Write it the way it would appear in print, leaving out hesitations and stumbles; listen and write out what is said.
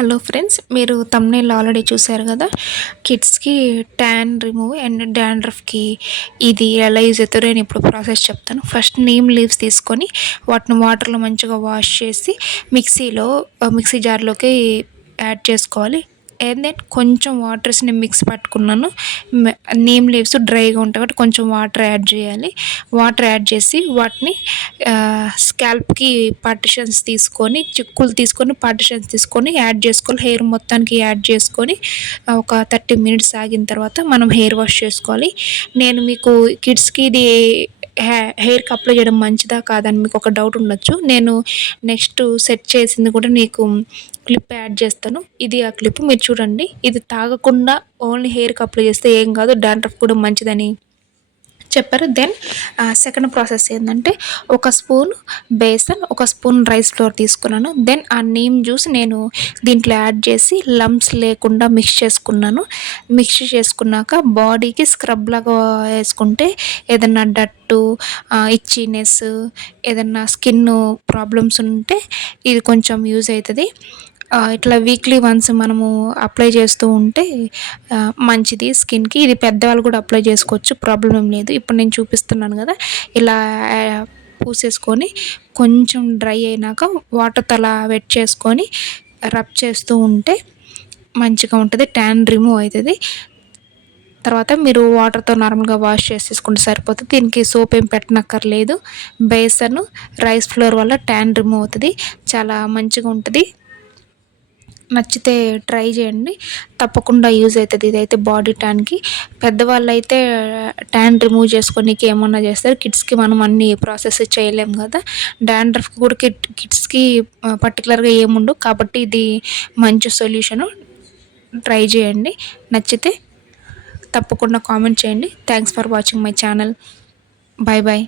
Hello friends, మీరు thumbnail already చూసారు కదా! కిడ్స్‌కి ట్యాన్ రిమూవ్ అండ్ డాండ్రఫ్‌కి ఇది ఎలా యూజ్ అవుతారో నేను ఇప్పుడు ప్రాసెస్ చెప్తాను. ఫస్ట్ నీమ్ లీవ్స్ తీసుకొని వాటిని వాటర్‌లో మంచిగా వాష్ చేసి మిక్సీ జార్‌లోకి యాడ్ చేసుకోవాలి. అండ్ దెన్ కొంచెం వాటర్స్ నేను మిక్స్ పట్టుకున్నాను. మ నీమ్ లీవ్స్ డ్రైగా ఉంటాయి కాబట్టి కొంచెం వాటర్ యాడ్ చేయాలి. వాటర్ యాడ్ చేసి వాటిని స్కాల్ప్‌కి పార్టిషన్స్ తీసుకొని, చిక్కులు తీసుకొని పార్టిషన్స్ తీసుకొని యాడ్ చేసుకోవాలి. హెయిర్ మొత్తానికి యాడ్ చేసుకొని ఒక 30 మినిట్స్ ఆగిన తర్వాత మనం హెయిర్ వాష్ చేసుకోవాలి. నేను మీకు కిడ్స్‌కి ఇది హెయిర్‌కి అప్లై చేయడం మంచిదా కాదా అని మీకు ఒక డౌట్ ఉండొచ్చు. నేను నెక్స్ట్ సెట్ చేసింది కూడా నీకు క్లిప్ యాడ్ చేస్తాను. ఇది ఆ క్లిప్ మీరు చూడండి. ఇది తాగకుండా ఓన్లీ హెయిర్‌కి అప్లై చేస్తే ఏం కాదు. డాండ్రఫ్ కూడా మంచిదని చెప్పారు. దెన్ సెకండ్ ప్రాసెస్ ఏందంటే, ఒక స్పూన్ బేసన్, ఒక స్పూన్ రైస్ ఫ్లోర్ తీసుకున్నాను. దెన్ ఆ నీమ్ జ్యూస్ నేను దీంట్లో యాడ్ చేసి లంప్స్ లేకుండా మిక్స్ చేసుకున్నాను. మిక్స్ చేసుకున్నాక బాడీకి స్క్రబ్ లాగా వేసుకుంటే ఏదన్నా డట్టు, ఇచ్చీనెస్, ఏదన్నా స్కిన్ ప్రాబ్లమ్స్ ఉంటే ఇది కొంచెం యూజ్ అయితది. ఇట్లా వీక్లీ వన్స్ మనము అప్లై చేస్తూ ఉంటే మంచిది స్కిన్‌కి. ఇది పెద్దవాళ్ళు కూడా అప్లై చేసుకోవచ్చు. ప్రాబ్లమ్ ఏం లేదు. ఇప్పుడు నేను చూపిస్తున్నాను గదా! ఇలా పూసేసుకొని కొంచెం డ్రై అయినాక వాటర్‌తో అలా వెట్ చేసుకొని రబ్ చేస్తూ ఉంటే మంచిగా ఉంటది. ట్యాన్ రిమూవ్ అయితది. తర్వాత మీరు వాటర్‌తో నార్మల్‌గా వాష్ చేసేసుకుంటే సరిపోతది. దీనికి సోప్ ఏం పెట్టనక్కర్లేదు. బేసను, రైస్ ఫ్లోర్ వల్ల ట్యాన్ రిమూవ్ అవుతది. చాలా మంచిగా ఉంటది. నచ్చితే ట్రై చేయండి. తప్పకుండా యూజ్ అయితది. ఇదైతే బాడీ ట్యాన్‌కి. పెద్దవాళ్ళైతే ట్యాన్ రిమూవ్ చేసుకోనీకి ఏమన్నా చేస్తారు. కిడ్స్‌కి మనం అన్ని ప్రాసెస్ చేయలేం గదా! డాండ్రఫ్‌కి కూడా కిడ్స్‌కి పర్టిక్యులర్‌గా ఏముండవు. కాబట్టి ఇది మంచి సొల్యూషను. ట్రై చేయండి. నచ్చితే తప్పకుండా కామెంట్ చేయండి. Thanks for watching my channel. By by.